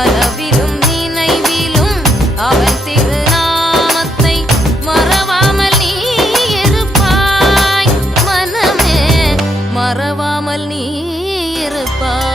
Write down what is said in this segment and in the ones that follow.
கனவிலும் நினைவிலும் அவன் திருநாமத்தை மறவாமல் நீ இருப்பாய். மனமே மறவாமல் நீ இருப்பாய்.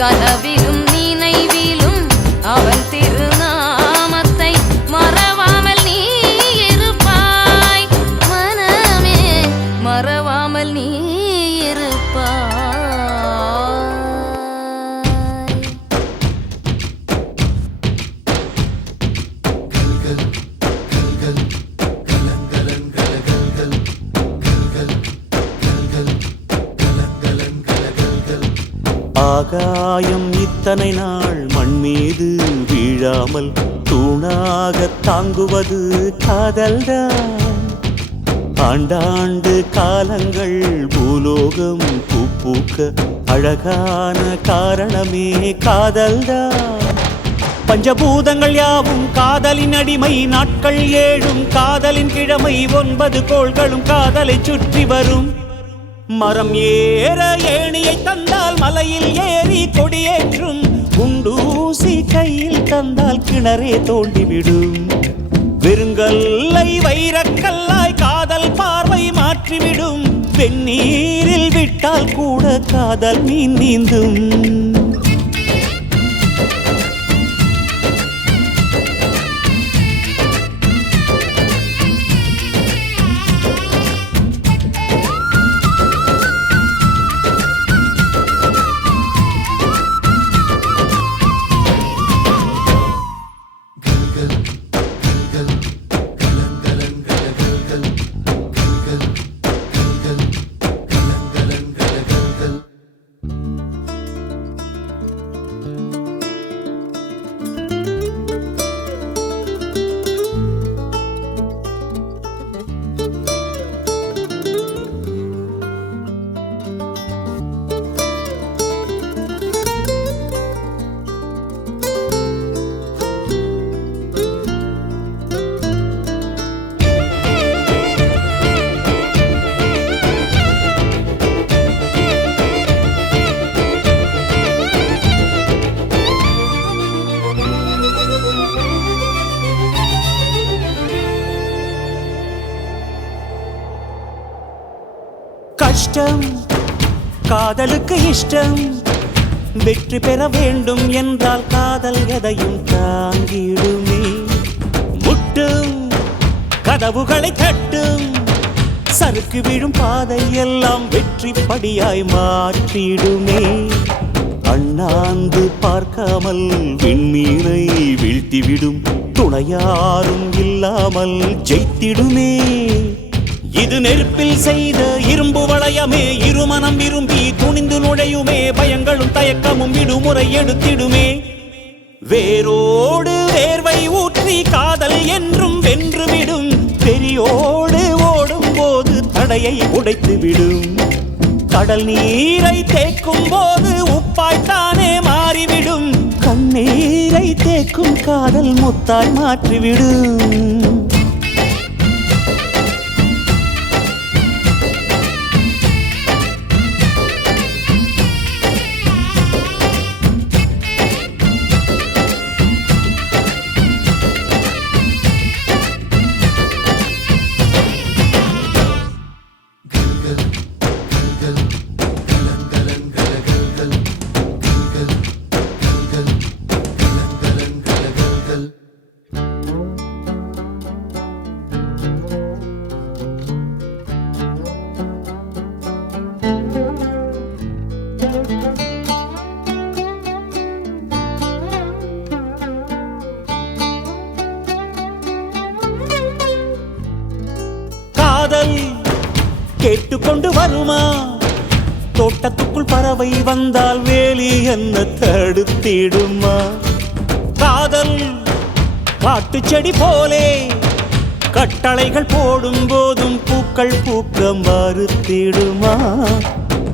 கனவிலும் நினைவிலும் அவன் திருநாமத்தை மறவாமல் நீ இருப்பாய். மனமே மறவாமல் நீ இருப்பாய். ஆகாயம் இத்தனை நாள் மண் மீது வீழாமல் தூணாக தாங்குவது காதல்தான். ஆண்டாண்டு காலங்கள் பூலோகம் பூக்க அழகான காரணமே காதல்தான். பஞ்சபூதங்கள் யாவும் காதலின் அடிமை, நாட்கள் 7 காதலின் கிழமை, 9 கோள்களும் காதலை சுற்றி வரும். மரம் ஏற ஏணியை தந்தால் மலையில் ஏறி கொடியேற்றும், குண்டூசி கையில் தந்தால் கிணறே தோண்டிவிடும். வெறுங்கல்லை வைரக்கல்லாய் காதல் பார்வை மாற்றிவிடும், வெந்நீரில் விட்டால் கூட காதல் மீன் நீந்தும். கஷ்டம் காதலுக்கு இஷ்டம் வெற்றி பெற வேண்டும் என்றால் காதல் எதையும் தாங்கிடுமே முட்டும் கதவுகளை தட்டும் சறுக்கு விழும் பாதை எல்லாம் வெற்றி படியாய் மாற்றிடுமே அண்ணாந்து பார்க்காமல் விண்மீனை வீழ்த்திவிடும் துணையாரும் இல்லாமல் ஜெயித்திடுமே இது நெருப்பில் செய்த இரும்பு வளையமே இருமனம் விரும்பி துணிந்து நுழையுமே பயங்களும் தயக்கமும் விடுமுறை எடுத்திடுமே வேரோடு வேர்வை ஊற்றி காதல் என்றும் வென்றுவிடும் பெரியோடு ஓடும் போது தடையை உடைத்து விடும் கடல் நீரை தேக்கும் போது உப்பாய்த்தானே மாறிவிடும் கண்ணீரை தேக்கும் காதல் முத்தாய் மாற்றிவிடும் காதல் கேட்டுக்கொண்டு வருமா தோட்டத்துக்குள் பறவை வந்தால் வேலி என்ன தடுத்திடுமா காதல் காட்டு செடி போலே கட்டளைகள் போடும் போதும் பூக்கள் பூக்க மறுத்திடுமா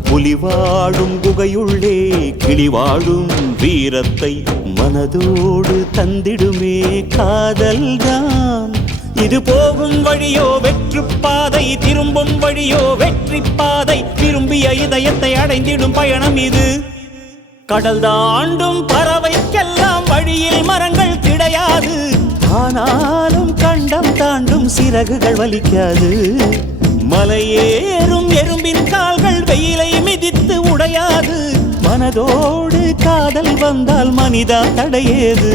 புலி வாழும் குகையுள்ளே கிளி வாழும் வீரத்தை மனதோடு தந்திடுமே காதல்தான் இது போகும் வழியோ வெற்று பாதை திரும்பும் வழியோ வெற்றி பாதை விரும்பிய இதயத்தை அடைந்திடும் பயணம் இது கடல் தாண்டும் பறவைக்கெல்லாம் வழியில் மரங்கள் கிடையாது ஆனாலும் கண்டம் தாண்டும் சிறகுகள் வலிக்காது மலையேறும் எறும்பின் கால்கள் வெயிலை மிதித்து உடையாது மனதோடு காதல் வந்தால் மனிதா தடையேது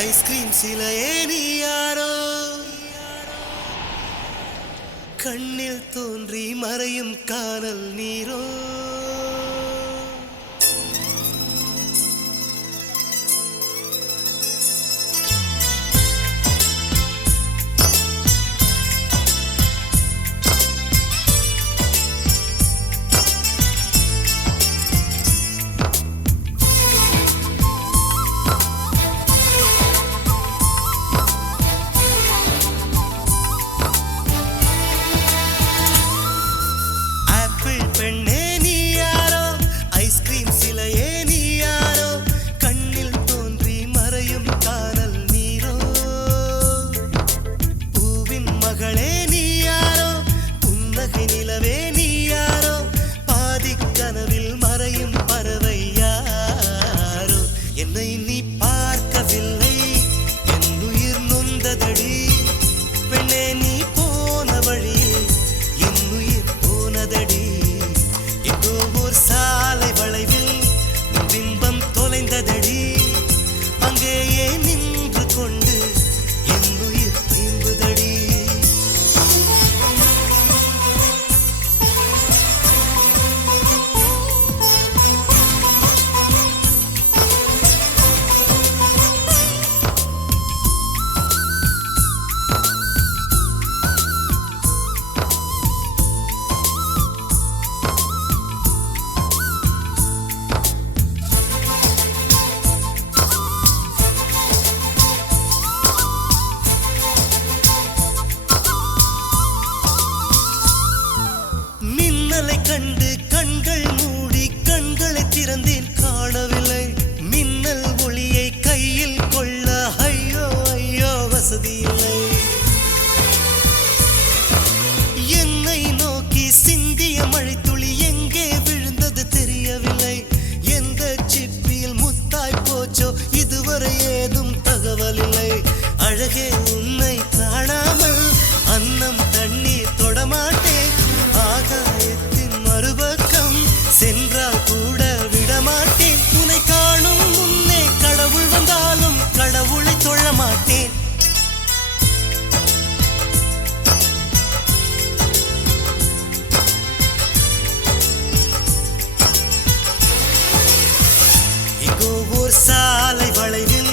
ஐஸ்கிரீம் சிலையே நீ யாரோ கண்ணில் தோன்றி மறையும் காணல் நீரோ பெண்ணே நீ யாரோ ஐஸ்கிரீம் சிலையே நீ யாரோ கண்ணில் தோன்றி மறையும் காணல் நீரோ பூவின் மகளே நீ யாரோ புன்னகை நிலவே நீ யாரோ பாதிக் கனவில் மறையும் பறவை யாரோ என்னை நீ பார்க்கவில்லை என் உயிர் நொந்ததடி பெண்ணே நீ போன வழியில் என் உயிர் போனதடி சாலை வளைவில் பிம்பம் தொலைந்ததடி அங்கேயே நின்று கொண்டு என் உயிர் தீம்புதடி கண்டு கண்கள் மூடி கண்களை திறந்தேன் காணவில்லை மின்னல் ஒளியை கையில் கொள்ள ஐயோ ஐயோ வசதி இல்லை என்னை நோக்கி சிந்திய மழைத்துளி எங்கே விழுந்தது தெரியவில்லை எந்த சிப்பியில் முத்தாய் போச்சோ இதுவரை ஏதும் தகவல் இல்லை அழகே உன்னை காணாமல் அன்னம் தண்ணீர் தொடமாட்டேன் ஆகாயத்தின் மறுபக்கம் சென்றால் கூட விடமாட்டேன் உன்னை காணும் முன்னே கடவுள் வந்தாலும் கடவுளை தொழ மாட்டேன் எங்கோ ஓர் சாலை வளைவில்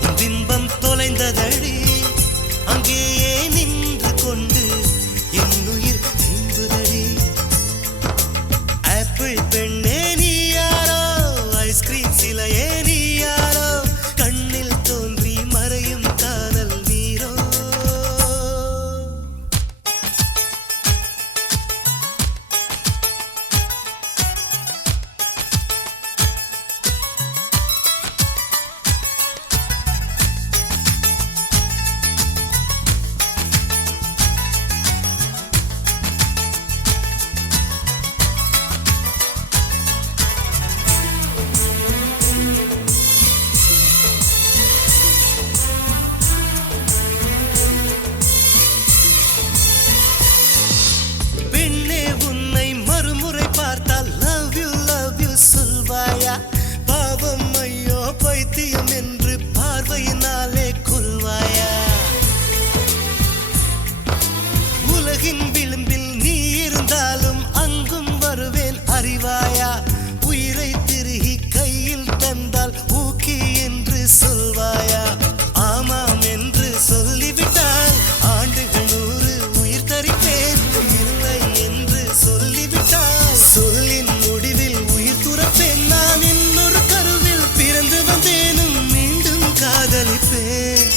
உன் பிம்பம் தொலைந்ததடி அங்கேயே நின்று கொண்டு என் உயிர் தீம்புதடி ஆப்பிள் பெண்ணே நீ யாரோ ஐஸ்கிரீம் சிலையே நீ யாரோ கண்ணில் தோன்றி மறையும் காணல் நீரோ சொல்வாயா பாவம் ஐயோ பைத்தியம் என்று பார்வையினாலே கொல்வாயா உலகின் விளிம்பில் நீ இருந்தாலும் அங்கும் வருவேன் அறிவாயா உயிரை திருகி கையில் தந்தால் ஊக்கி என்று சொல்வாயா ஆமாம் என்று சொல்லிவிட்டால் ஆண்டுகள் 100 உயிர் தரிப்பேன் இல்லை என்று சொல்லிவிட்டால் சொல்லின் முடிவில் உயிர் துறப்பேன் நான் இன்னொரு கருவில் பிறந்து வந்தேனும் மீண்டும் காதலிப்பேன்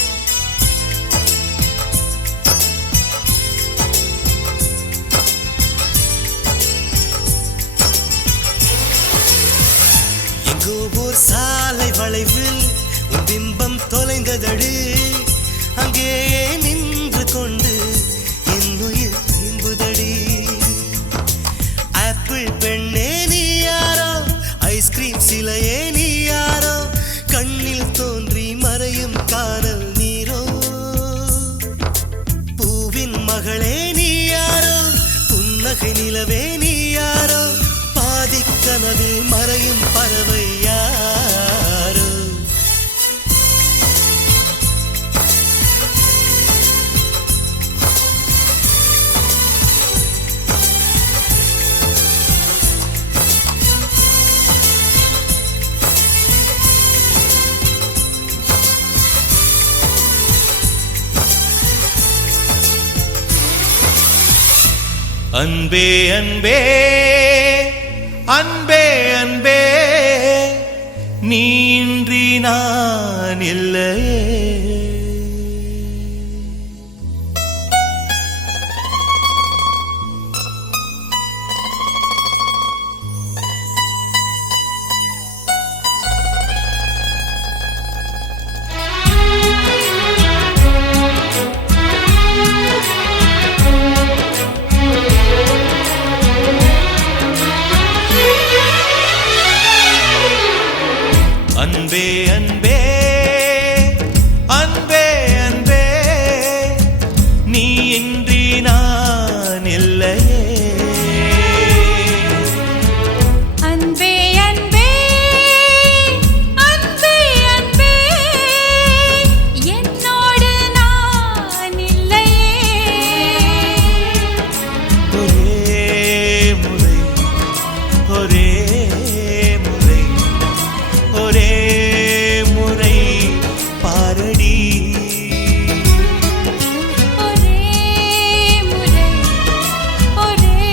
எங்கோ ஓர் சாலை வளைவில் உன் பிம்பம் தொலைந்ததடி அங்கேயே நின்று கொண்டு என் உயிர் தீம்புதடி ஆப்பிள் பெண்ணே நீ யாரோ ஐஸ்கிரீம் சிலையே நீ யாரோ கண்ணில் தோன்றி மறையும் காணல் நீரோ பூவின் மகளே நீ யாரோ புன்னகை நிலவே நீ யாரோ பாதிக் கனவில் மறையும் பறவை யாரோ அன்பே அன்பே அன்பே அன்பே நீ இன்றி நான் இல்லையே. அன்பே அன்பே அன்பே அன்பே நீ இன்றி நான் இல்லையே. அன்பே அன்பே அன்பே அன்பே என்னோடு நான் இல்லையே. ஒரே முறை ஒரே முறை ஒரே முறை பாரடி. ஒரே முறை ஒரே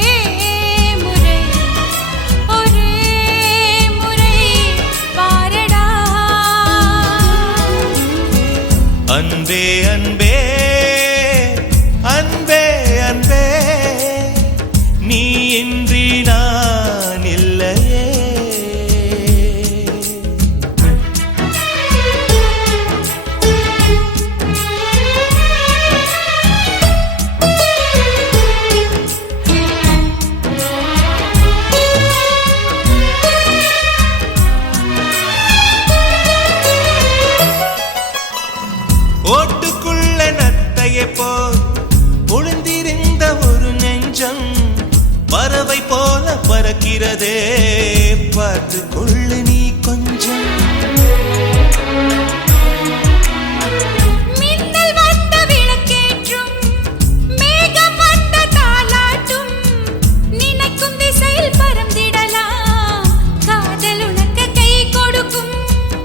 முறை ஒரே முறை பாரடா. அன்பே அன்பே அன்பே அன்பே நீ இன்றி நான் இல்லையே. ஓட்டுக்குள்ள நத்தையை போல் ஒளிந்திருந்த ஒரு நெஞ்சம் பறவை போல பறக்கிறதே, பார்த்து கொள்ளு நீ கொஞ்சம். மின்னல் வந்த விளக்கேற்றும் மேகம் வந்த தாலாட்டும் நினைக்கும் திசையில் பறந்திடலாம், காதல் உனக்கு கை கொடுக்கும்.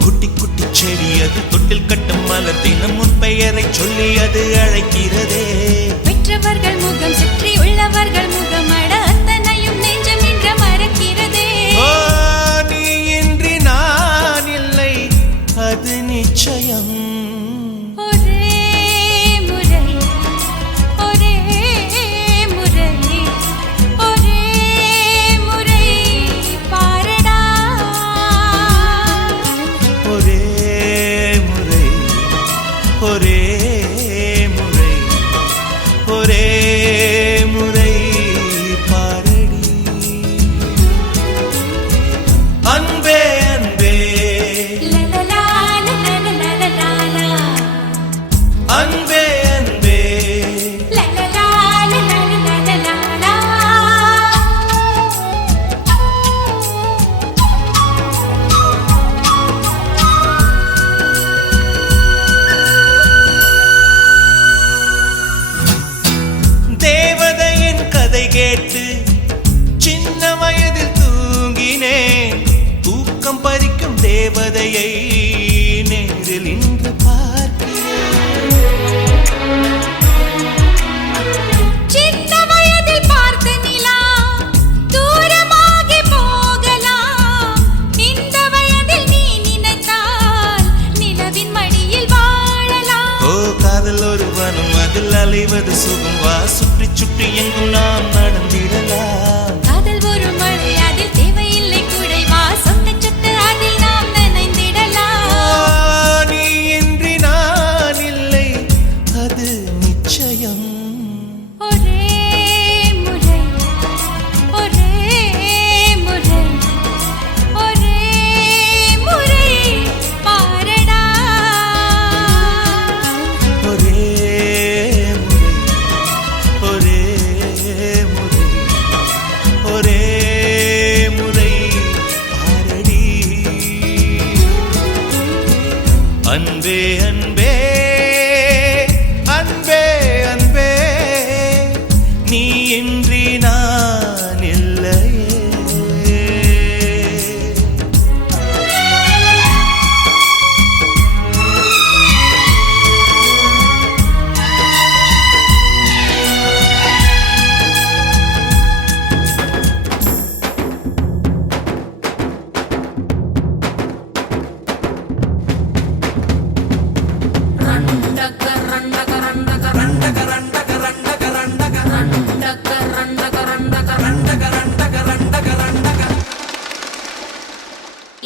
குட்டி குட்டி செடி அது தொட்டில் கட்டும் மலர் தினம் உன் பெயரை சொல்லி அது அழைக்கிறதே. பெற்றவர்கள் முகம் சுற்றி உள்ளவர்கள் முகம் அட அத்தனையும் நெஞ்சம் நின்ற மறக்கிறதே. ஓ, நீ இன்றி நான் இல்லை அது நிச்சயம். ஒரே முறை ஒரே முறை ஒரே முறை பாரடா. ஒரே முறை ஒரே முறை ஒரே முறை பாரடி. அன்பே அன்பே லலலா லலலா அன்பே அன்பே லலலா லலலா. தேவதையின் கதை கேட்டு சின்ன வயதில் தூங்கினேன். தூக்கம் பறிக்கும் தேவதையை நேரில் இன்று பார்க்கிறேன். சின்ன வயதில் பார்த்த நிலா தூரமாகி போகலாம், இந்த வயதில் நீ நினைத்தால் நிலவின் மடியில் வாழலாம். ஓ காதல் ஒரு வனம் அதில் அலைவது சுகம், வா சுற்றி சுற்றி எங்கும் நாம் நடந்திடலாம். காதல் ஒரு மழை அதில் தேவையில்லை குடை, வா சொட்ட சொட்டு அதில் நாம் நனைந்திடலாம். நீ இன்றி நான் இல்லை அது நிச்சயம். ஒரே முறை ஒரே முறை ஒரே முறை பாரடா. ஒரே முறை ஒரே முறை ஒரே முறை பாரடி. அன்பே அன்பே அன்பே அன்பே நீ இன்றி நான் இல்லையே.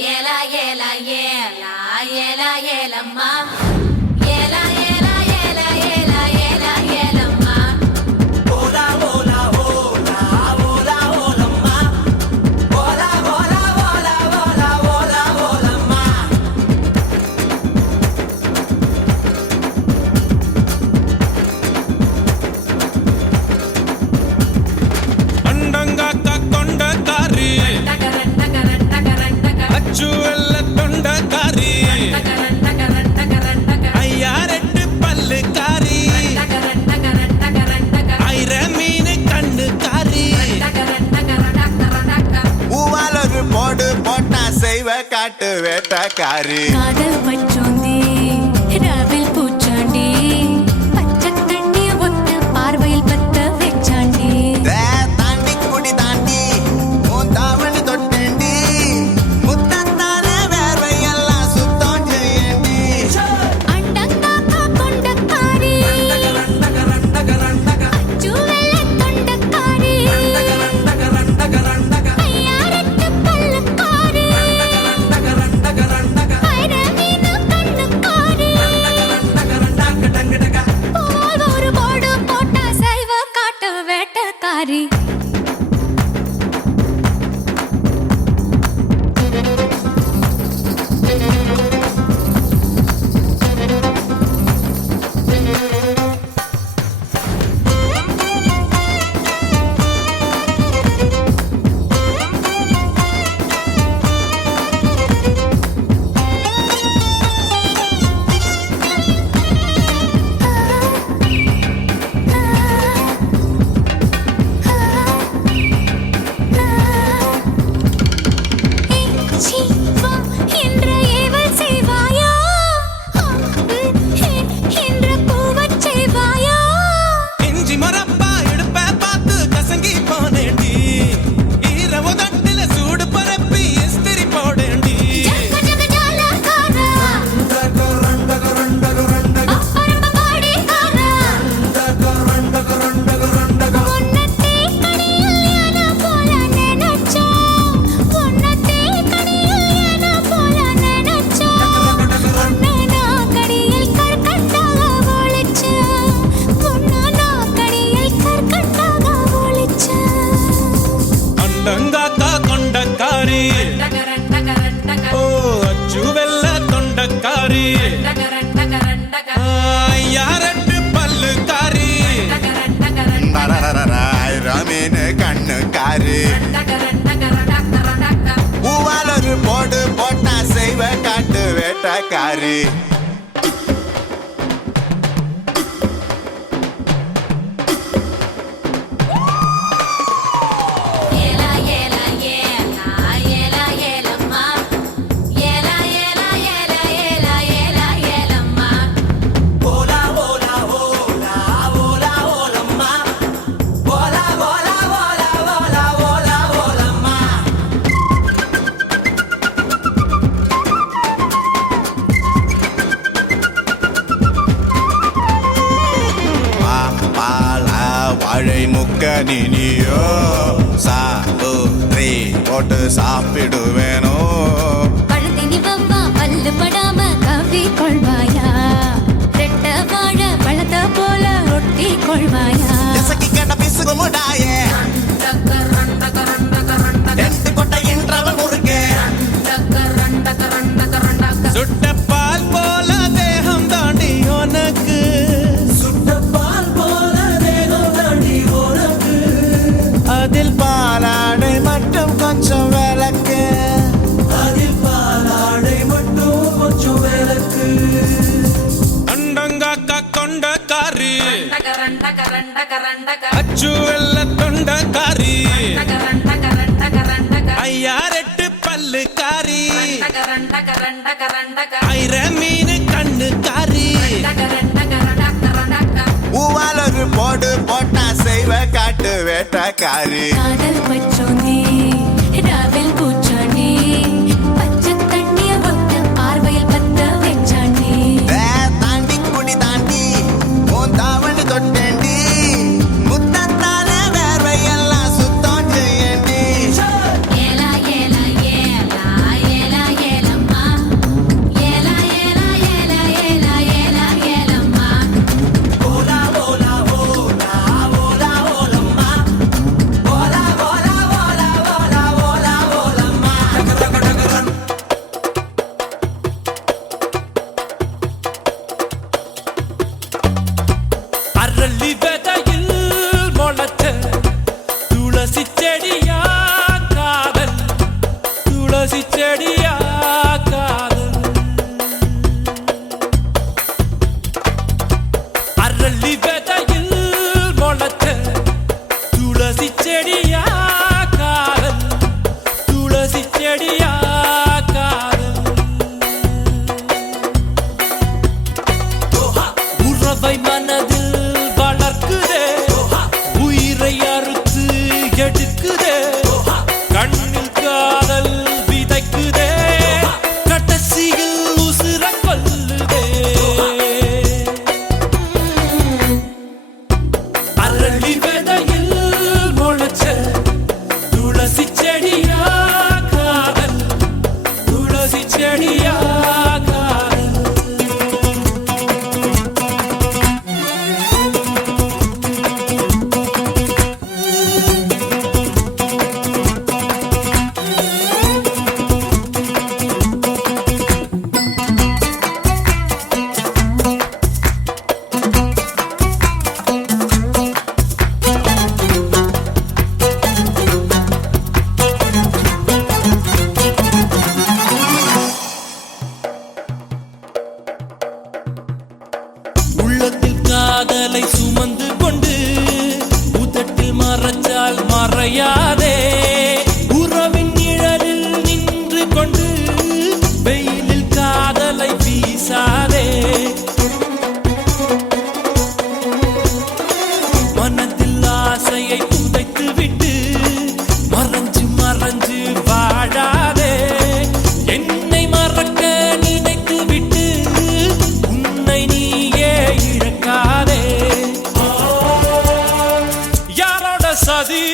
ஏலா ஏலா ஏலா ஏலா ஏலம்மா ஏலா ஏலா ஏலா ஏலா ஏலா ஏலம்மா ஓலா ஓலா ஓலா ஓலா ஓலம்மா ஓலா ஓலா ஓலா ஓலா ஓலா ஓலம்மா அண்டங்காக்க கொண்டக்காரி அச்சு வெள்ள தொண்டக்காரி ஐயாரெட்டு பல்லுக்காரி ஐர மீன் கண்ணுக்காரி பூவாலொரு போடு போட்டா செய்வ காட்டு வேட்டக்காரி காதல் பச்சோந்தி ராவில் பூச்சாண்டி பச்சை தண்ணிய ஒத்த பார்வையில் பத்த வெச்சாண்டி தாண்டி குடி தாண்டி உன் தாவணி தொட்டேண்டி முத்தத்தான வேர்வையெல்லாம் சுத்தம் செய்யண்டி அண்டங்காக்கா கொண்டக்காரி அச்சு வெள்ளை தொண்டக்காரி ஐயாரெட்டு பல்லுக்காரி ஐர மீனு கண்ணுக்காரி போல் ஒரு போடு போட்டா சைவ காட்டு வேட்டக்காரி சிவா என்ற ஏவல் செய்வாயா என்ற கூவச் செய்வாயா இஞ்சி மரப்பா இடுப்ப பார்த்து கசங்கி போனேண்டி ஈரவு தட்டில சூடு பரப்பி இஸ்திரி போடேண்டி ஜக ஜாலகாரா அப்பரம்ப பாடிகாரா உன்னத்தே கனியில் யானா போல நினைச்சா உன்னத்தே கனியில் யானா போல நினைச்சா உன்னனா கடியில் கற்கண்டாக ஒளிச்சா உன்னனா கடியில் கற்கண்டாக ஒளிச்சா அண்டங்காக்கா கொண்டக்காரி ஓ அச்சு வெள்ள தொண்டக்காரி ஐயாரெட்டு பல்லுக்காரி ரமீன் கண்ணுக்காரி பூவாலொரு போடு போட்டா செய்வ காட்டு வேட்டக்காரி ஏலா ஏலா ஏலா ஏலா ஏலம்மா ஏலா ஏலா ஏலா ஏலா ஏலா ஏலம்மா ஓலா ஓலா ஓலா ஓலா ஓலம்மா ஓலா ஓலா ஓலா ஓலா ஓலா ஓலம்மா பால வாழை முக்க நினியோ சாப்பிட்ரி போட்டு சாப்பிடுவேனோ பழுதினி வவ்வா பல்லு படாம கவ்வி கொள்வாயா ரெட்ட வாழ பழத்த போல ஒட்டி கொள்வாயா எசக்கி கேட்ட பிசுகு முடாயே ரெண்டு கொட்டை இன்றவன் முறுக்கே சுட்ட பால் போல தேகம் தாண்டி உனக்கு சுட்டப்பால் போல தேகம் தாண்டி உனக்கு அதில் பாலாடை மட்டும் கொஞ்சம் விளக்கு அதில் பாலாடை மட்டும் கொஞ்சம் விளக்கு அண்டங்காக்கா கொண்டக்காரி அச்சு வெள்ள தொண்டக்காரி ஐயாரெட்டு பல்லுக்காரி ஐர மீன் கண்ணுக்காரி பூவாலொரு போடு போட்டா செய்வ காட்டு வேட்டக்காரி காதல் பச்சோந்தி ராவில் பூச்சாண்டி பச்சை தண்ணிய ஒத்த பார்வையில் பத்த வெச்சாண்டி தாண்டி குடி செடியா காதல் துளசி செடியா காதல் உறவை மனதில் வளர்க்குதே உயிரை அறுத்து எடுக்குதே கண்ணில் காதல் விதைக்குதே கடைசியில் உசுர கொல்லுதே அரளி விதையில் முளைச்ச துளசி செடியா காதல் துளசி செடியா காதல் உள்ளத்தில் காதலை சுமந்து கொண்டு உதட்டில் மறைச்சால் மறையாதே உறவின் நிழலில் நின்று கொண்டு வெயிலில் காதலை வீசாதே மனத்தில் ஆசையை புதைத்து விட்டு மறைஞ்சு மறைஞ்சு வாழாதே என்னை மறக்க நினைத்து விட்டு உன்னை நீயே இழக்காதே யாரோட சதி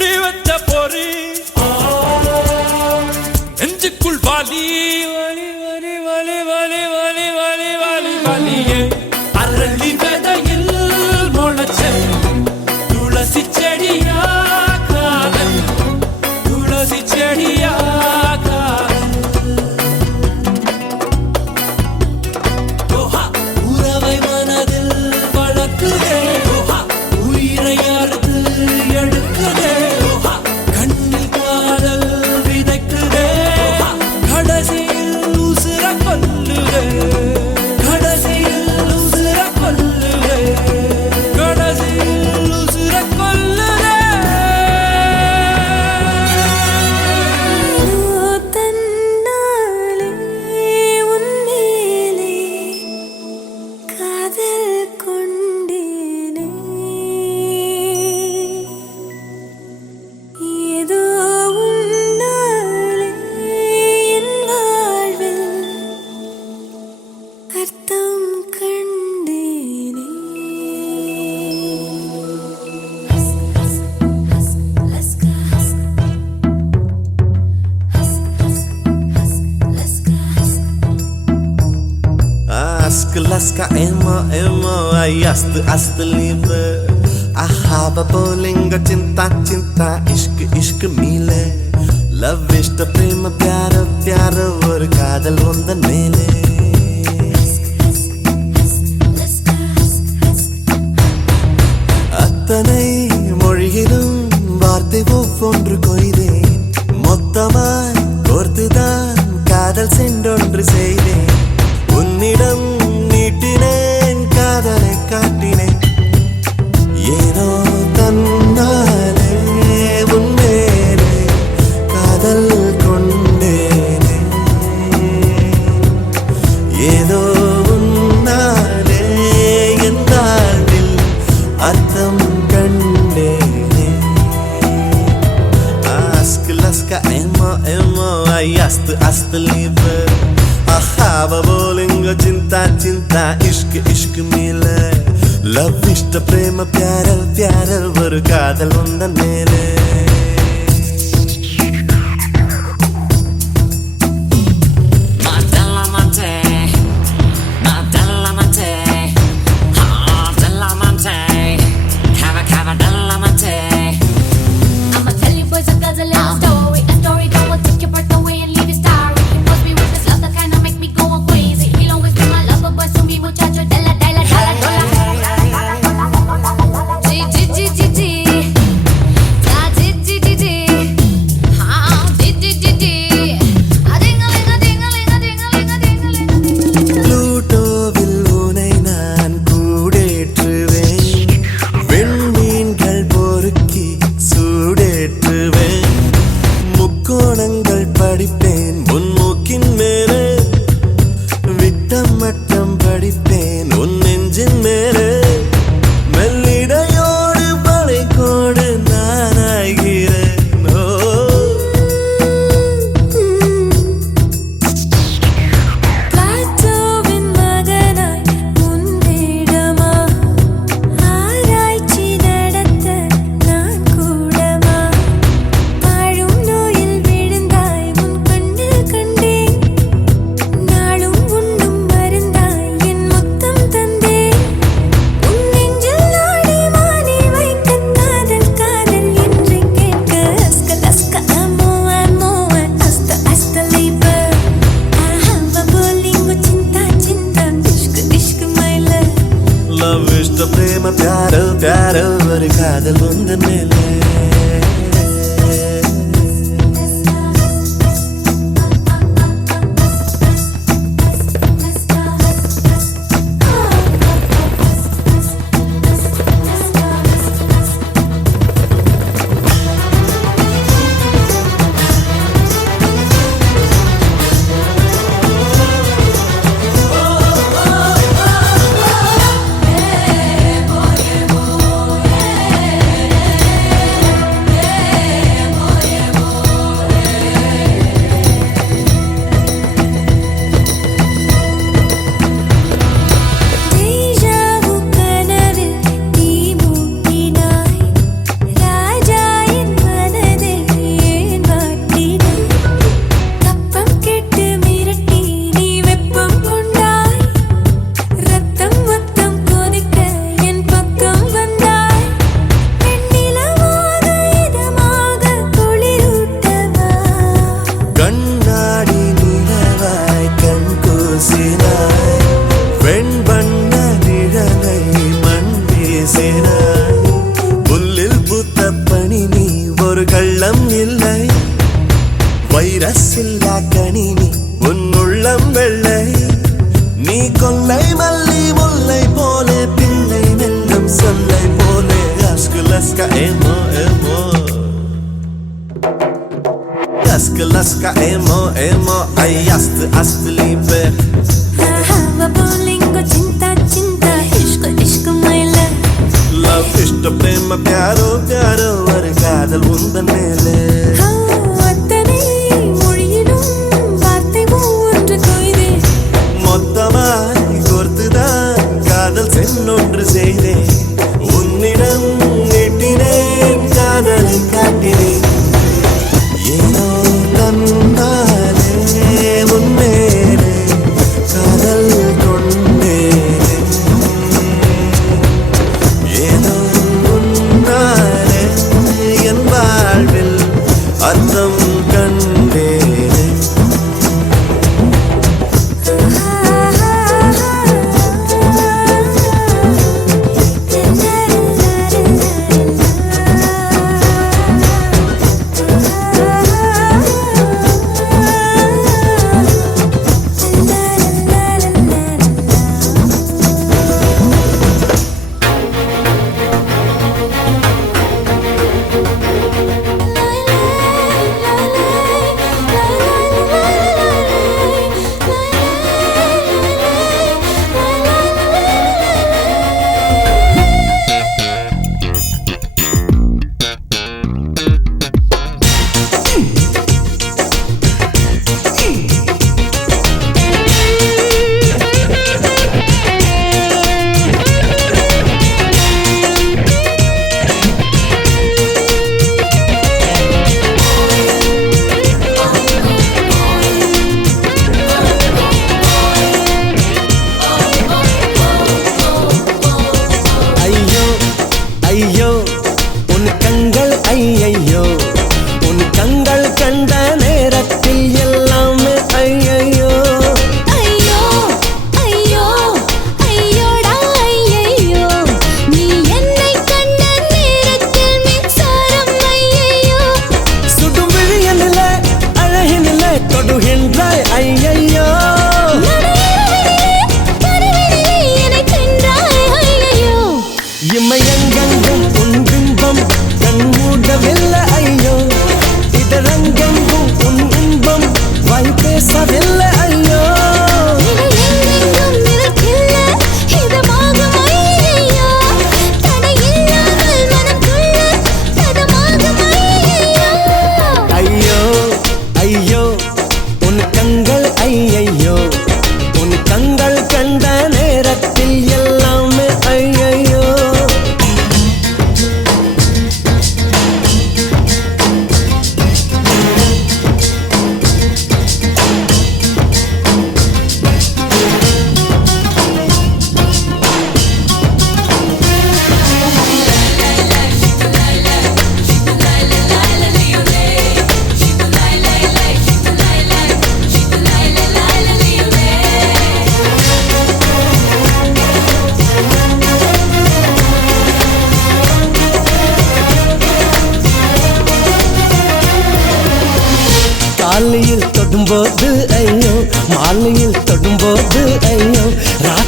நீ வச்ச பொறி நெஞ்சுக்குள் வலி வலி வலி வலி வலி வலி வலி வலி வலியே அரளி விதையில் முளைச்ச துளசி செடியா காதல் துளசி செடியா காதல் உறவை மனதில் வளர்க்குதே உயிரை அறுத்து எடுக்குதே கண்ணில் காதல் விதைக்குதே கடைசியில் உசுர கொல்லுதே கடைசியில் உசுர கொல்லுதே கடைசியில் உசுர கொல்லுதே தன்னாலே உன்மேலே காதல் கொண்டேனே ஏதோ உன்னாலே என் வாழ்வில் அர்த்தம் கண்டேனே Ask laska emo emo ayast ast liebe ahaba bolinga cinta cinta ishq ishq mile love ishta prema pyara pyara ஒரு காதல் வந்த மேலே அத்தனை மொழியிலும் வார்த்தை ஒவ்வொன்று கொய்தேன் மொத்தமாய் கோர்த்துதான் காதல் சென்றொன்று செய்தேன் உன்னிடம் நீட்டினேன் காதலை காட்டினேன் ஏனோ தன்னாலே உன்மேலே காதல் கொண்டேனே ஏதோ உன்னாலே என் வாழ்வில் அர்த்தம் கண்டேனே Ask laska emo emo ayast ast liebe ahaba bolinga cinta cinta ishq ishq mile love ishta prema pyara pyara ஒரு காதல் வந்த மேலே I'ma tell you boys a little story that will take your breath away and leave you starry. He must be with this love that kinda make me go crazy. He'll always be my lover, but soon be muchacho de la dollar. G G G G G, G G G. மட்டம் மட்டம் படிப்பேன் உன் நெஞ்சின் மேலே மெல்லிடையோடு படைக்கோடு நானாகிறேன் பிளாட்டோவின் மகனாய் உன் வேடமா ஆராய்ச்சி நடத்த நான் கூடமா வாழும் நோயில் விழுந்தாய் உன் கண்ணில் கண்டேன் நாளும் உண்ணும் மருந்தாய் என் முத்தம் தந்தேன் உன் நெஞ்சில் நாடி மாறி வைக்க காதல் காதல் என்று கேட்க அஸ்க அஸ்க அம்மோ அம்மோ அஸ்த அஸ்த லேப ஆஹா போலிங்கோ சிந்தா சிந்தா Ishq Ishq my love love இஷ்ட பிரேம प्यारो प्यारो ஒரு காதல் உந்தன் மேலே தேஜாவு கனவில் தீ மூட்டினாய் ராஜா என் மனதை ஏன் வாட்டினாய் தப்பம் கேட்டு மிரட்டி நீ வெப்பம் கொண்டாய் ரத்தம் மொத்தம் கொதிக்க என் பக்கம் வந்தாய் பெண்ணிலமாக இதமாக குளிரூட்டவா கண்ணாடி நிலவாய் கண் கூசினாய் வெண்பண்ண நிழலை மண் வீசினாய் புல்லில் பூத்த பனி நீ ஒரு கள்ளம் இல்லை வைரஸ் இல்லா கனி நீ உன் உள்ளம் வெள்ளை நீ கொல்லை மல்லி முல்லை போலே பிள்ளை மெல்லும் சொல்லை போலே அஸ்கு லஸ்கா ஏமோ ஏமோ Laska laska emo emo ay ast ast liebe Aha போலிங்கோ Sintha Sintha Ishq Ishq my love love ishta prema pyaro pyaro ஒரு காதல் உந்தன் மேலே அத்தனை மொழியிலும் வார்த்தை ஒன்று கொய்தே மொத்தமாய் கோர்த்துதான் காதல் சென்னொன்று செய்தேன் உன்னிடம் நீட்டினேன் காதலை காட்டினேன் ஏனோ தன்னாலே உன்மேலே காதல் கொண்டேனே ஏனோ உன்னாலே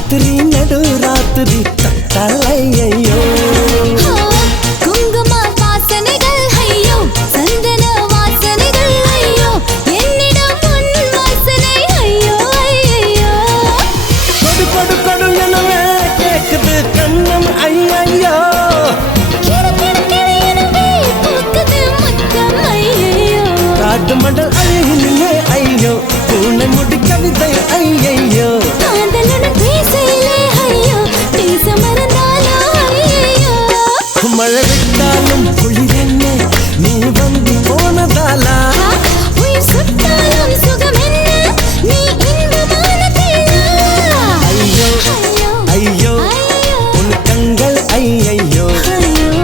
ராத்திரி நடு ராத்திரி தட்டலையோ குங்கும வாசனைகள் ஐயோ சந்தன வாசனைகள் ஐயோ என்னிடம் உன் வாசனை ஐயோ ஐயோ கொடு கொடு கொடு எனவே கேக்குது கண்ணம் ஐயோ கிட கிட கிட எனவே பூக்குது முத்தம் ஐயோ காட்டு மடல் அழகிலே ஐயோ பூனை முடி கவிதை ஐயோ காதலுடன் பேசையிலே ஐயோ பேச மறந்தாலோ ஐயோ மழை விட்டாலும் குளிரென்ன நீ வந்து போனதாலா உயிர் சுட்டாலும் சுகம் என்ன நீ இன்பமான தேனா ஐயோ ஐயோ உன் கண்கள் ஐயோ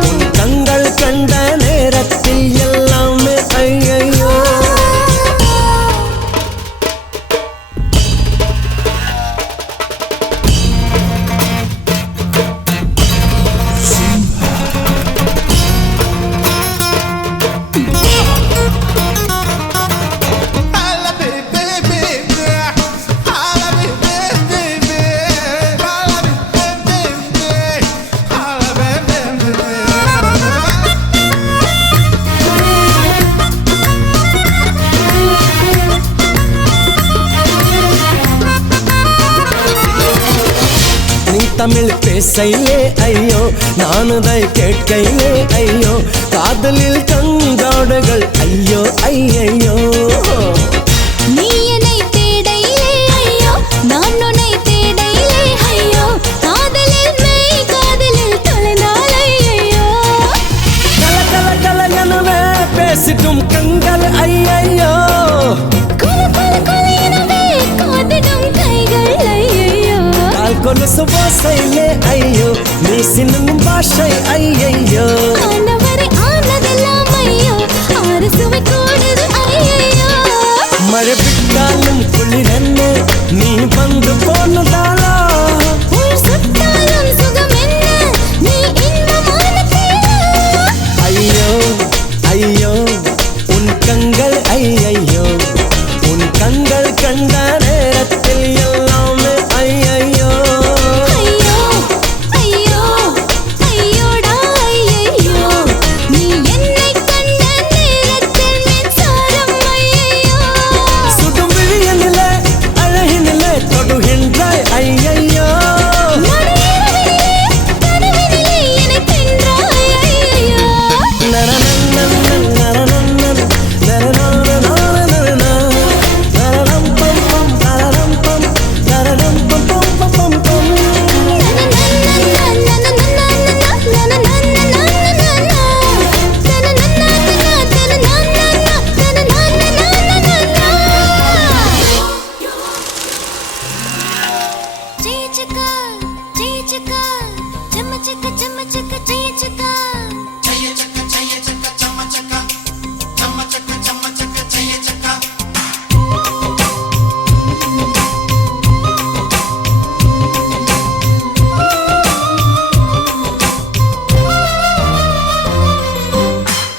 உன் கண்கள் கண்ட நேரத்தில் எல்லாமே ஐயோ நீ தமிழ் பேசையிலே ஐயோ நானுதை கேட்கையிலே ஐயோ காதலில் கண்காடுகள் ஐயோ ஐயோ நீ என்னை தேடையிலே ஐயோ நான் உன்னை தேடையிலே ஐயோ காதலில் மெய் காதலில் தொலைந்தால் ஐயோ கல கல கல எனவே பேசிட்டும் கண்கள் ஐயோ குல குல குல எனவே காத்திடும் கைகள் ஐயோ கால் கொலுசு ஓசையிலே ஐயோ நீ சின்னும் பாஷை ஐயோ ஆனவரை ஆனதெல்லாம் ஐயோ ஆறு சுவை கூடுது ஐயோ மழை விட்டாலும் குளிரென்ன நீ வந்து போனதாலா உயிர் சுட்டாலும் சுகம் என்ன நீ இன்பமான தேனா ஐயோ ஐயோ உன் கண்கள் ஐயோ உன் கண்கள் கண்ட நேரத்தில் எல்லாமே ஐயோ ஐயோ ஐயோ ஐயோடா ஐயோ நீ என்னை கண்ட நேரத்தில் மின்சாரம் ஐயோ சுடும் விழியனிலே அழகினிலே தொடுகின்றாய் ஐயோ நடுஇரவினிலே கனவினிலே என்னை தின்றாய் ஐயோ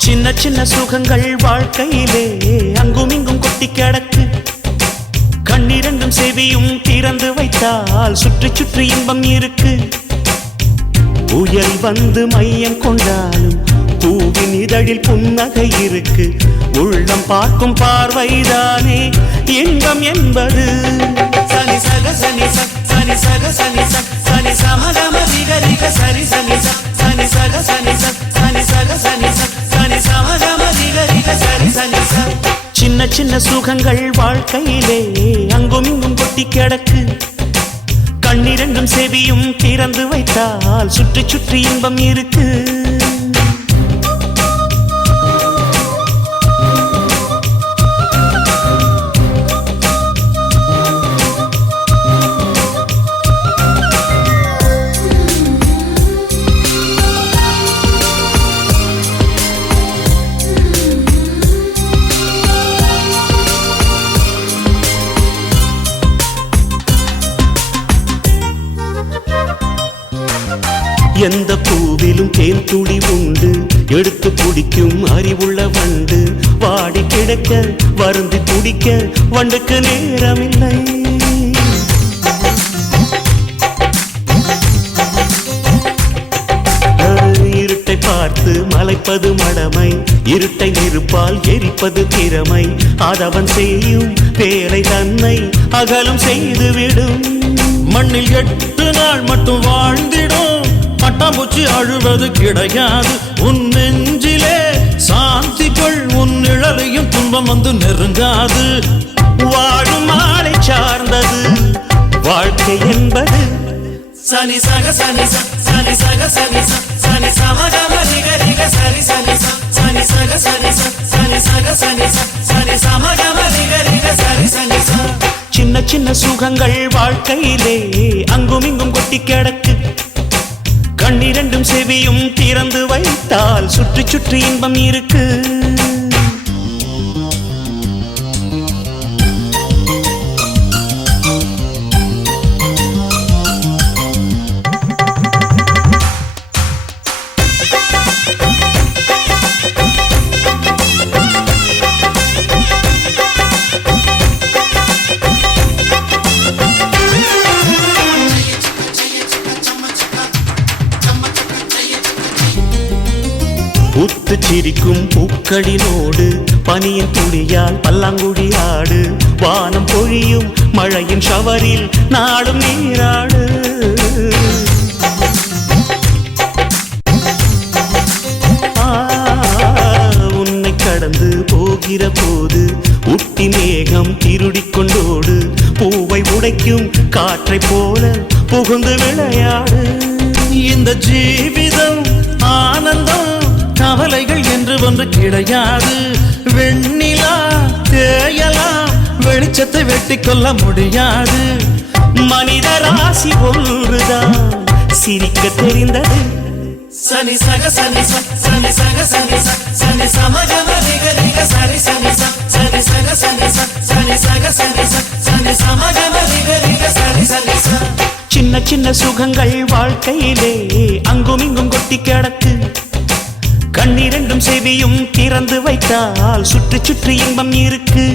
சின்ன சின்ன சுகங்கள் வாழ்க்கையிலே அங்கும் இங்கும் கொட்டி கிடக்கு கண்ணிரண்டும் செவியும் திறந்து வைத்தால் சுற்றி சுற்றி இன்பம் இருக்கு புயல் வந்து மையம் கொண்டாலும் பூவின் இதழில் புன்னகை இருக்கு உள்ளம் பார்க்கும் பார்வைதானே இன்பம் என்பது சனி சக சனி சனி சக சனி சனி சமகம திகரிக சரி சனி சனி சக சனி சனி சக சனி சனி சமகம திகரிக சரி சனி சின்ன சின்ன சுகங்கள் வாழ்க்கையிலே அங்கும் இங்கும் கொட்டி கிடக்கு கண்ணிரண்டும் செவியும் திறந்து வைத்தால் சுற்றி சுற்றி இன்பம் இருக்கு எந்த பூவிலும் தேன் துளி உண்டு எடுத்து குடிக்கும் அறிவுள்ள வண்டு வாடி கிடக்க வருந்தி துடிக்க வண்டுக்கு நேரமில்லை பார்த்து மலைப்பது மடமை, இருட்டை நெருப்பால் எரிப்பது திறமை. அதவன் செய்யும் வேலை தன்னை அகலும் செய்துவிடும். மண்ணில் 8 நாள் மட்டும் வாழ்ந்திடும், பட்டாம்பூச்சி அழுவது கிடையாது. உன் நெஞ்சிலே சாந்தி கொள், உன் நிழலையும் துன்பம் வந்து நெருங்காது. வாழும் ஆளை சார்ந்தது வாழ்க்கை என்பது. சனி சக சனி சனி சக சனி சனி சமகம நிக நிக சரி சனி சனி சக சனி சனி சக சனி சனி சமகம நிக நிக சரி சனி. சின்ன சின்ன சுகங்கள் வாழ்க்கையிலே அங்கும் இங்கும் கொட்டி கிடக்கு. கண்ணிரண்டும் செவியும் திறந்து வைத்தால் சுற்றி சுற்றி இன்பம் இருக்கு. பூத்து சிரிக்கும் பூக்களினோடு பனியின் துளியால் பல்லாங்குழி ஆடு. வானம் பொழியும் மழையின் ஷவரில் நாடும் நீராடு. உன்னை கடந்து போகிற போது உட்டி மேகம் திருடிக் கொண்டோடு. பூவை உடைக்கும் காற்றை போல புகுந்து விளையாடு. இந்த ஜீவிதம் ஆனந்தம், கவலைகள் என்று ஒன்று கிடையாது. வெண்ணிலா தேயலாம், வெளிச்சத்தை வெட்டி கொள்ள முடியாது. மனித ராசி ஒன்றுதான் சிரிக்க தெரிந்தது. சனி சக சனி சனி சக சனி சனி சமகம நிக நிக சரி சனி சனி சக சனி சனி சக சனி சனி சமகம நிக நிக சரி சனி. சின்ன சின்ன சுகங்கள் வாழ்க்கையிலே அங்கும் இங்கும் கொட்டி கிடக்கு. கண்ணிரண்டும் செவியும் திறந்து வைத்தால் சுற்றி சுற்றி இன்பம் இருக்கு.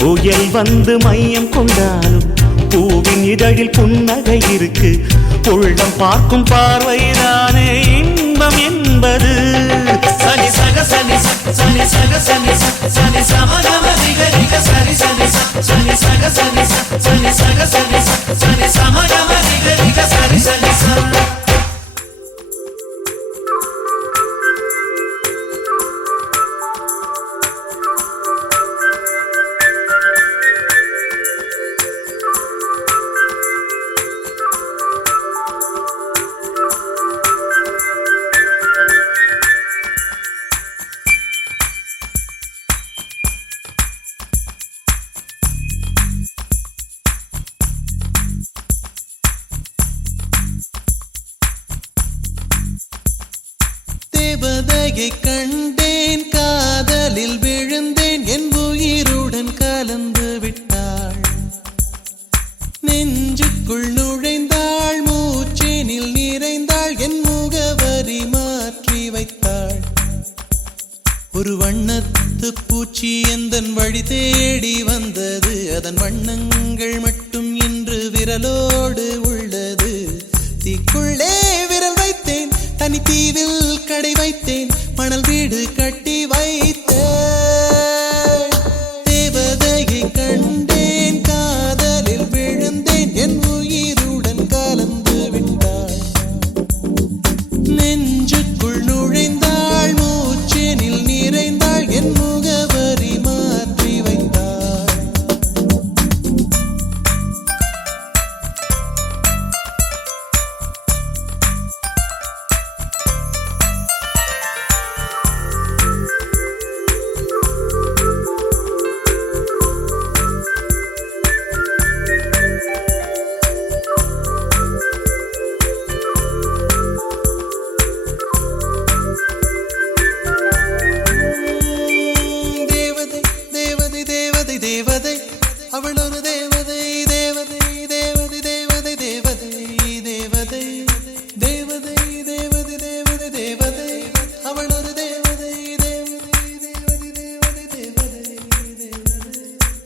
புயல் வந்து மையம் கொண்டாலும் பூவின் இதழில் புன்னகை இருக்கு. உள்ளம் பார்க்கும் பார்வைதானே இன்பம் என்பது. சனி சக சனி சனி சக சனி சனி சமகம நிக நிக சரி சனி சனி சக சனி சனி சக சனி சனி சமகம நிக நிக சரி சனி. தேவதையை கண்டேன், காதலில் விழுந்தேன், என் உயிருடன் கலந்து விட்டாள். நெஞ்சுக்குள் நுழைந்தாள், மூச்சேனில் நிறைந்தாள், என் முகவரி மாற்றி வைத்தாள். ஒரு வண்ணத்து பூச்சி எந்தன் வழி தேடி வந்தது. அதன் வண்ணங்கள் மட்டும் இன்று விரலோடு உள்ளது. தீக்குள்ளே விரல் வைத்தேன், தனி தீவில் கடை வைத்தேன், மணல் வீடு கட்டி வைத்தேன். தேவதையை கண்டேன், காதலில் விழுந்தேன், என் உயிருடன் கலந்து விட்டாள். நெஞ்சுக்குள் நுழைந்தாள், மூச்சேனில் நிறைந்தாள், என் முகவரி மாற்றி வைத்தாள்.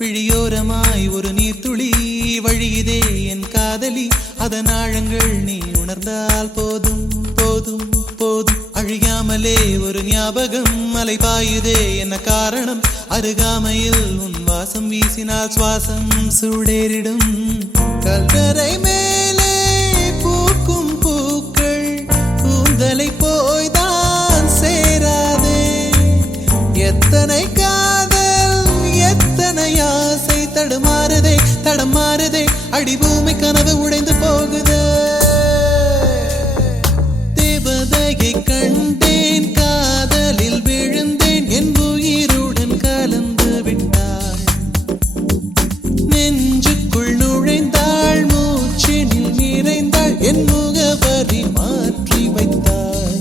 பிழியோரமாய் ஒரு நீர்த்துளி வழியுதே என் காதலி. அதன் ஆழங்கள் நீ உணர்ந்தால் போதும் போதும் போதும். அழியாமலே ஒரு ஞாபகம் அலை பாயுதே என்ன காரணம் அருகாமையில் உன் வாசம் வீசினால் சுவாசம் சூடேறிடும் கல்வரை மேலே பூக்கும் பூக்கள் கூந்தலை போய்தான் சேராதே எத்தனை காதல் எத்தனை ஆசை தடுமாறுதே தடமாறுதே அடிபூமி கனவு உடைந்து போகுதே தேவதையை கண்டேன் காதலில் விழுந்தேன் என் உயிருடன் கலந்து விட்டாள் நெஞ்சுக்குள் நுழைந்தாள் மூச்சினில் நிறைந்தாள் என் முகவரி மாற்றி வைத்தாள்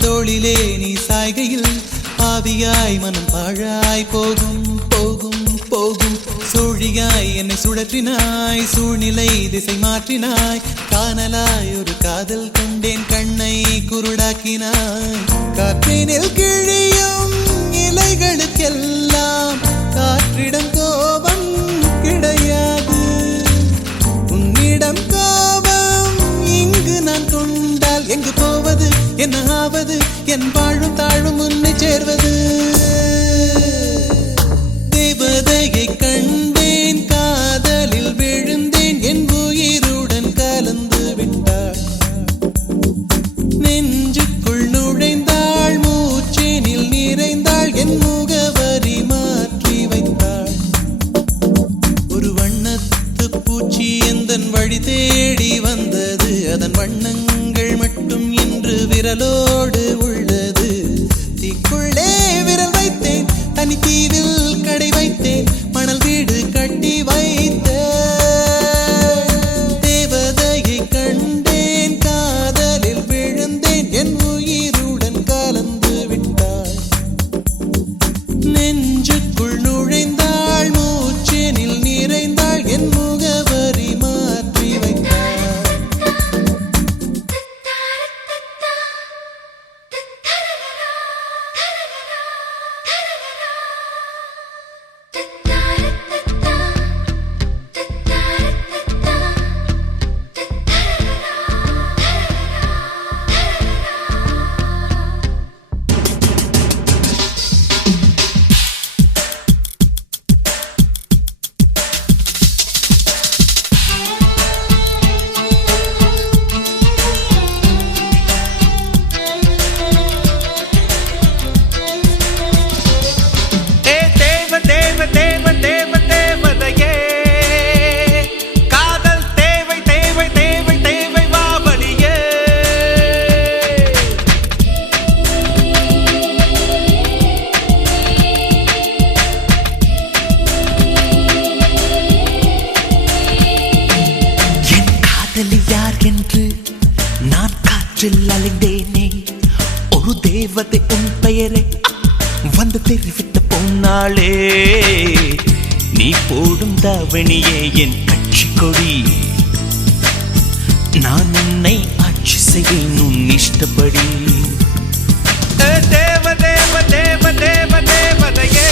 தோளிலே நீ சாய்கையில் ஆவியாய் மனம் பாழாய் போகும் போகும் போகும் சூழியாய் என்னை சுழற்றினாய் சூழ்நிலை திசை மாற்றினாய் காணலாய் ஒரு காதல் கொண்டேன் கண்ணை குருடாக்கினாய் காற்றினில் கிழியும் இலைகளுக்கெல்லாம் காற்றிடம் கோபம் கிடையாது உன்னிடம் கோபம் இங்கு நான் கொண்டால் எங்கு போவது என்ன ஆவது என் வாழும் தாழும் உன்னை சேர்வது தேவதையை கண்டேன் காதலில் விழுந்தேன் என் உயிருடன் கலந்து விட்டாள் நெஞ்சுக்குள் நுழைந்தாள் மூச்சினில் நிறைந்தாள் என் முகவரி மாற்றி வைத்தாள் ஒரு வண்ணத்து பூச்சி எந்தன் வழி தேடி வந்தது அதன் வண்ணங்கள் மட்டும் இன்று விரலோடு உள்ளது தீக்குள்ளே விரல் வைத்தேன் தனி தீவில் கடை வைத்தேன் மணல் வீடு கட்டி வைத்தேன் தேவதையை கண்டேன் காதலில் விழுந்தேன் என் உயிருடன் கலந்து விட்டாள் நெஞ்சுக்குள் நுழைந்தாள் மூச்சினில் நிறைந்தாள் என் முகவரி மாற்றி வைத்தாள் அலைந்தேனே ஒரு தேவதை உன் பெயரை வந்து தெரிவித்த பொன்னாளே நீ போடும் தாவணியே என் கட்சி கொடி நான் உன்னை ஆட்சி செய்வேன் உன் இஷ்டப்படி தேவ தேவ தேவ தேவ தேவதையே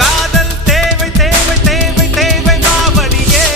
காதல் தேவை தேவை தேவை தேவை மாவடியே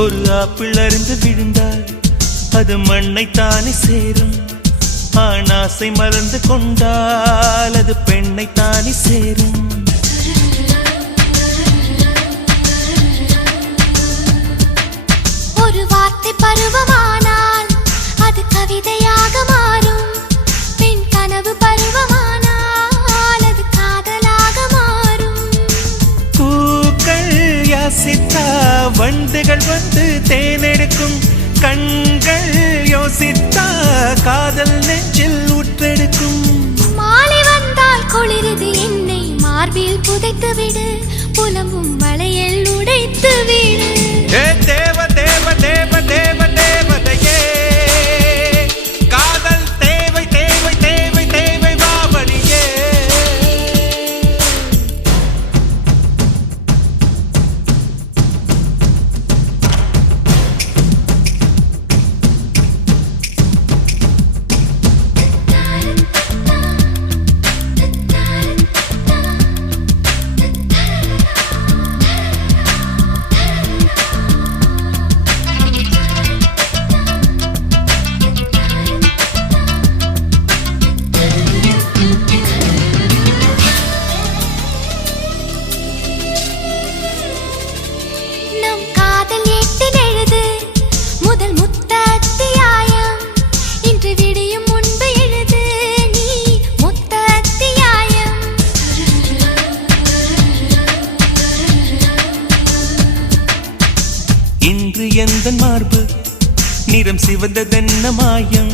ஒரு ஆப்பிள் அருந்து விழுந்தால் அது மண்ணைத்தானே சேரும். ஆணாசை மறந்து கொண்டால் அது பெண்ணைத்தானே சேரும். ஒரு வார்த்தை பருவமானால் அது கவிதையாக மாறும். பெண் கனவு பருவமானால் அது காதலாக மாறும். பூக்கள் யாசித்தா வண்டுகள் வந்து தேனெடுக்கும். கண்கள் யோசித்தா காதல் நெஞ்சில் ஊற்றெடுக்கும். மாலை வந்தால் குளிரது என்னை மார்பில் புதைத்து விடு. புலம்பும் வளையல் உடைத்து விடு. ஏ தேவ தேவ தேவ தேவ தேவதையே, காதல் தேவை தேவை தேவை தேவை பாவலியே. நம் காதல் ஏட்டில் எழுது முதல் முத்த அத்தியாயம். இன்று விடியும் முன்பு எழுது நீ மொத்த அத்தியாயம். இன்று எந்த மார்பு நிறம் சிவந்ததென்ன மாயம்.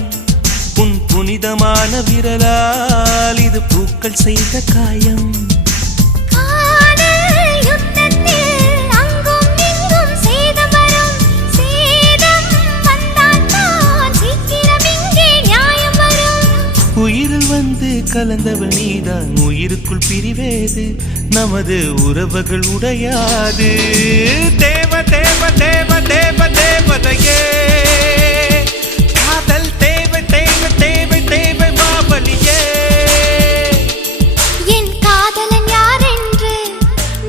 உன் புனிதமான விரலால் இது பூக்கள் செய்த காயம். காதல் யுத்தத்தில் அங்கும் இங்கும் சேதம் வரும். சேதம் வந்தால் தான் சீக்கிரம் இங்கே நியாயம் வரும். உயிரில் வந்து கலந்தவள் நீதான். உயிருக்குள் பிரிவேது நமது உறவுகள் உடையாது. தேவ தேவ தேவ தேவ தேவதையே, காதல் தேவை தேவை தேவை தேவை பாவலியே. என் காதலன் யார் என்று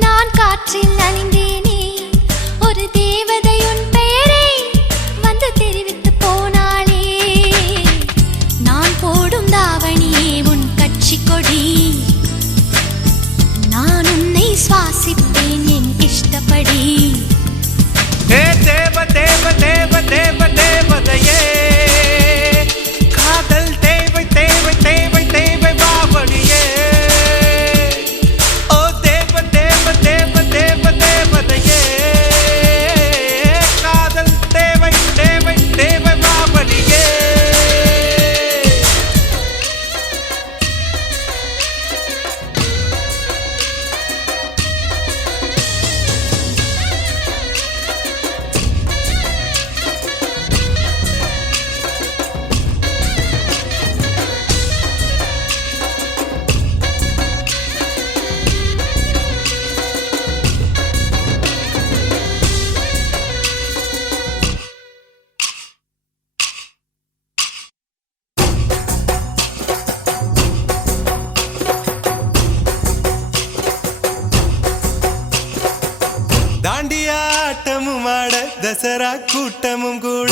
நான் காற்றில் அழிந்தேனே. ஒரு தேவதை உன் பெயரை வந்து தெரிவித்து போனாளே. நான் போடும் தாவணியே உன் கட்சி கொடி. நான் உன்னை சுவாசிப்பேன் என் இஷ்டப்படி. ஏ தேவ தேவ தேவ தேவ தேவதையே, காதல் தேவை தேவை தேவை தேவை பாவலியே. ஓ தேவ தேவ தேவ தேவ தேவதையே, காதல் தேவை தேவை தேவை பாவலியே. தாண்டியாட்டமும் ஆட தசரா கூட்டமும் கூட.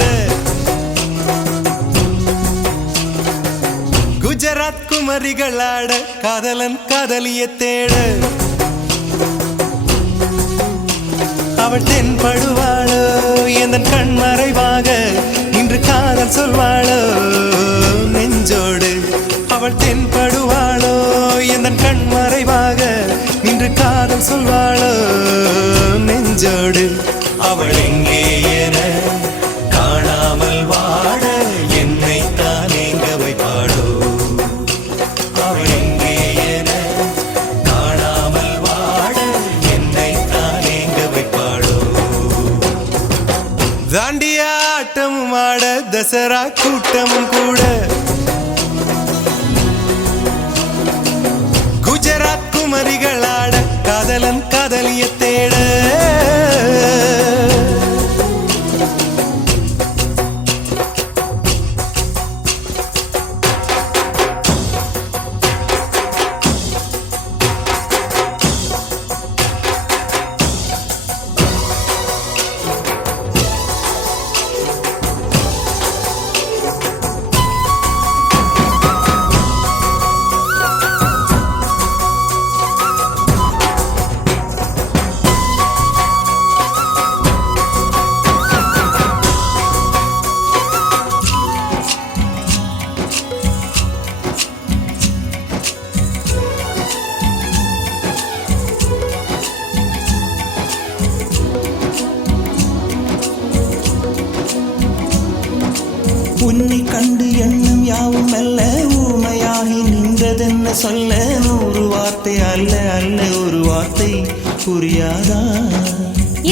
குஜராத் குமரிகள் ஆட காதலன் காதலிய தேட. அவள் தென்படுவாளோ எந்தன் கண் மறைவாக. இன்று காதல் சொல்வாளோ நெஞ்சோடு. அவள் தென்படுவாளோ எந்தன் கண் மறைவாக. இன்று காதல் சொல்வாளோ நெஞ்சோடு. அவள் எங்கே என காணாமல் வாட என்னை தான் எங்க வைப்பாளோ. அவள் எங்கே என காணாமல் வாட என்னை தான் எங்க வைப்பாளோ. தாண்டியாட்டமும் ஆட தசரா கூட்டமும் கூட. குஜராத் குமரிகள் ஆட காதலன் காதலிய தேட. சொல்ல 100 வார்த்தை அல்ல அல்ல ஒரு வார்த்தை புரியாதா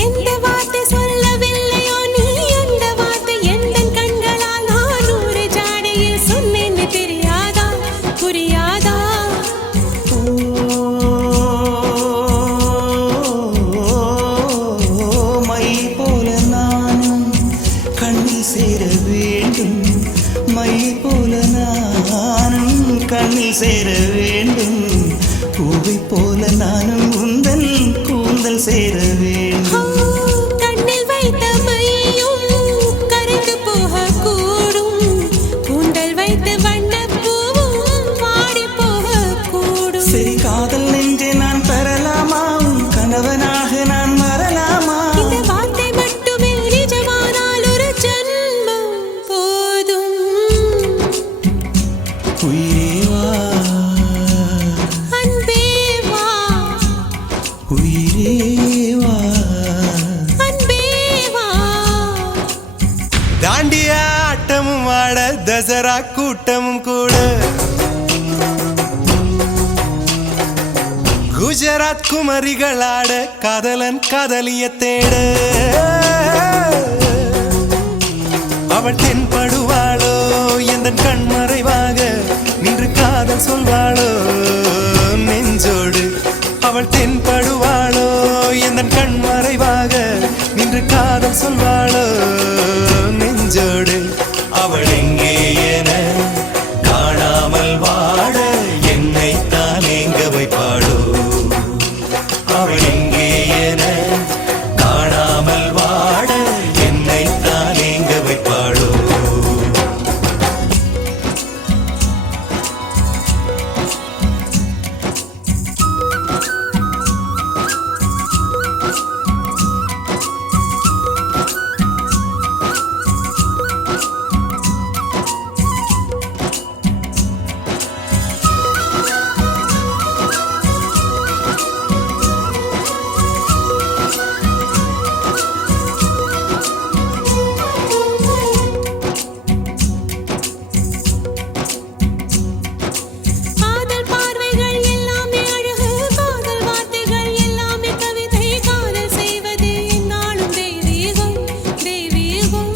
எந்த வார்த்தை சொல்லவில்லையோ நீ அந்த வார்த்தை எந்த கண்களால் நான் 100 ஜாடையில் சொன்னேன்னு தெரியாதா புரியாதா மை போல நானும் கண்ணில் சேர வேண்டும் மை போல நானும் கண்ணில் சேர வேண்டும் பூவை போல நானும் உந்தன் கூந்தல் சேர வேண்டும் கண்ணில் வைத்த மையும் கரைந்து போக கூடும் கூந்தல் வைத்து வண்ணப்பூவும் வாடி போக கூடும் சரி காதல் நெஞ்சே நான் பெறலாமா உன் கணவனாக நான் வரலாமா இந்த வார்த்தை மட்டுமே நிஜமானால் ஒரு ஜன்மம் போதும் உயிரே வா அன்பே வா உயிரே வா அன்பே வா தாண்டியா ஆட்டமும் ஆட தசரா கூட்டமும் கூட குஜராத் குமரிகளாட காதலன் காதலிய தேட அவள் தென்படுவாளோ எந்த கண்மறைவாக நின்று காதல் சொல்வாளோ நெஞ்சோடு அவள் தென்படுவாளோ எந்த கண்மறைவாக நின்று காதல் சொல்வாளோ நெஞ்சோடு அவள் எங்கே என காணாமல் வாட என்னை தான் எங்க வைப்பாளோ அவள் எங்கே என காணாமல் வாட என்னை தான் எங்க வைப்பாளோ காதல் பார்வைகள் எல்லாமே அழகு காதல் வார்த்தைகள் எல்லாமே கவிதை காதல் செய்வது என்னாலும் தெய்வீகம் தெய்வீகம்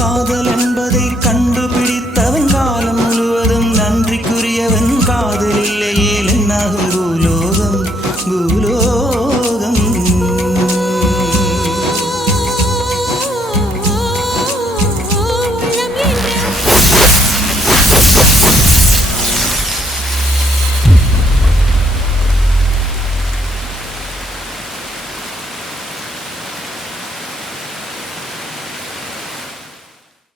காதல் என்பதை கண்டுபிடித்தவன் காலம் முழுவதும் நன்றிக்குரியவன் காதல் இல்லையே என்னாகும் பூலோகம் பூலோகம்